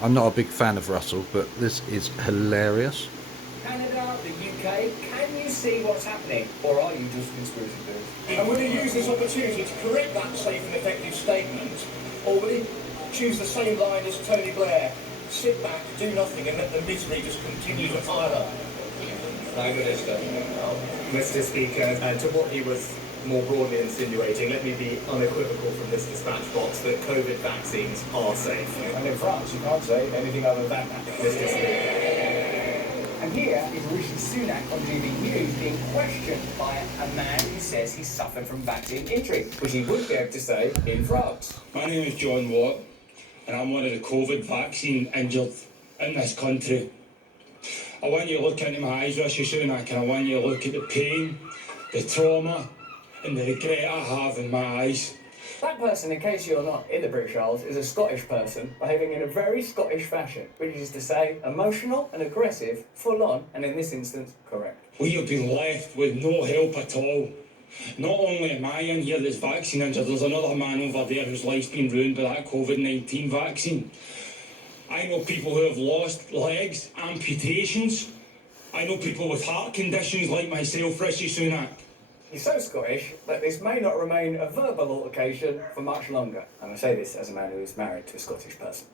I'm not a big fan of Russell, but this is hilarious. Canada, the UK, can you see what's happening? Or are you just conspiracy theorists? And will he use this opportunity to correct that safe and effective statement? Or will he choose the same line as Tony Blair? Sit back, do nothing, and let the misery just continue to pile up? Prime Minister. Mr. Speaker, and to what he was more broadly insinuating, let me be unequivocal from this dispatch box that COVID vaccines are safe. And in France, you can't say anything other than that. Mr. Speaker. And here is Rishi Sunak on GB News being questioned by a man who says he suffered from vaccine injury, which he would be able to say in France. My name is John Watt, and I'm one of the COVID vaccine injured in this country. I want you to look into my eyes, Rishi Sunak, and I want you to look at the pain, the trauma, and the regret I have in my eyes. That person, in case you're not in the British Isles, is a Scottish person behaving in a very Scottish fashion, which is to say, emotional and aggressive, full on, and in this instance, correct. We have been left with no help at all. Not only am I in here that's vaccine injured, there's another man over there whose life's been ruined by that COVID-19 vaccine. I know people who have lost legs, amputations. I know people with heart conditions like myself, Rishi Sunak. He's so Scottish that this may not remain a verbal altercation for much longer. And I say this as a man who is married to a Scottish person.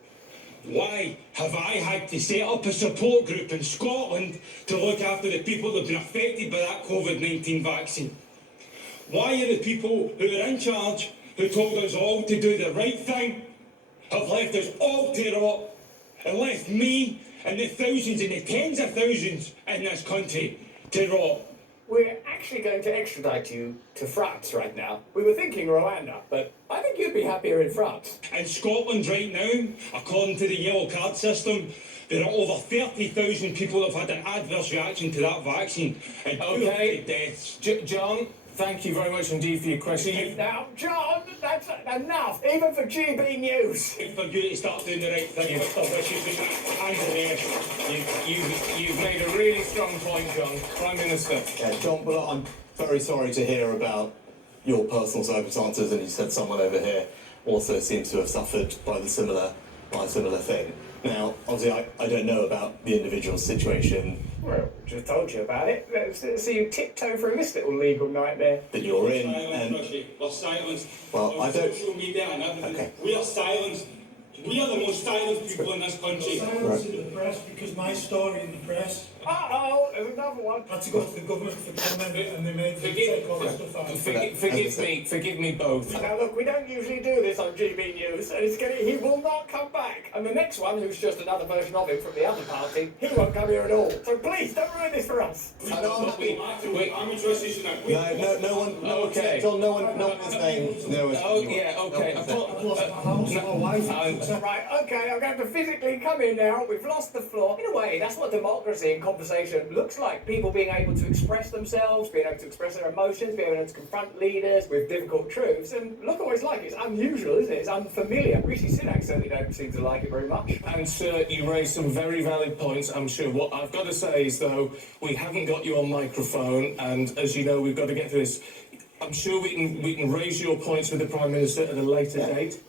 Why have I had to set up a support group in Scotland to look after the people that have been affected by that COVID-19 vaccine? Why are the people who are in charge, who told us all to do the right thing, have left us all to rot and left me and the thousands and the tens of thousands in this country to rot? We're actually going to extradite you to France right now. We were thinking Rwanda, but I think you'd be happier in France. In Scotland right now, according to the yellow card system, there are over 30,000 people that have had an adverse reaction to that vaccine. And Okay. deaths. John, thank you very much indeed for your question. Now, John, that's enough, even for GB News. It's for you to start doing the right thing, Mr. Rishi Sunak, and the rest. You've made a really strong point, John. Prime Minister. Yeah, John, well, I'm very sorry to hear about your personal circumstances, and you said someone over here also seems to have suffered by a similar thing. Now, obviously, I don't know about the individual situation Well, just told you about it. Let's see you tiptoe through this little legal nightmare. that you're in, Silence, and Rishi. We're silenced. Well, on I don't- social media and everything. Okay. We are silenced. We are the most silenced people in this country. Silence in the press because my story in the press Uh-oh, there's another one. had to go to the government for comment and they made me take all the stuff out. Forgive me both. Now look, we don't usually do this on GB News, and he will not come back. And the next one, who's just another version of him from the other party, he won't come here at all. So please, don't ruin this for us. I know I'm happy. I'm Rishi Sunak. No one, Okay. John, no one is saying no. Oh, yeah, okay. I lost my house, my wife. Right, okay, I'm going to physically come in now. We've lost the floor. In a way, that's what democracy and conversation looks like. People being able to express themselves, being able to express their emotions, being able to confront leaders with difficult truths. And look what it's like. It's unusual, isn't it? It's unfamiliar. Rishi Sunak certainly don't seem to like it very much. And sir, you raised some very valid points, I'm sure. What I've got to say is, though, we haven't got you on microphone, and as you know, we've got to get through this. I'm sure we can raise your points with the Prime Minister at a later date.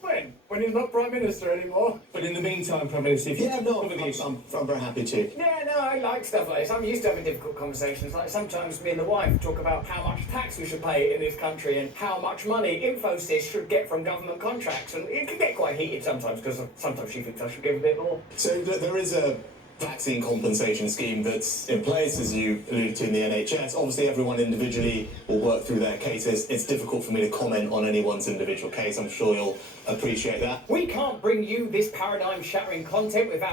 When he's not Prime Minister anymore. But in the meantime, Prime Minister, if you Yeah, no, cover the issue. I'm very happy to. Yeah, no, I like stuff like this. I'm used to having difficult conversations. Like sometimes me and the wife talk about how much tax we should pay in this country and how much money Infosys should get from government contracts. And it can get quite heated sometimes because sometimes she thinks I should give a bit more. So there is a vaccine compensation scheme that's in place, as you alluded to, in the NHS. Obviously, everyone individually will work through their cases. It's difficult for me to comment on anyone's individual case. I'm sure you'll appreciate that. We can't bring you this paradigm-shattering content without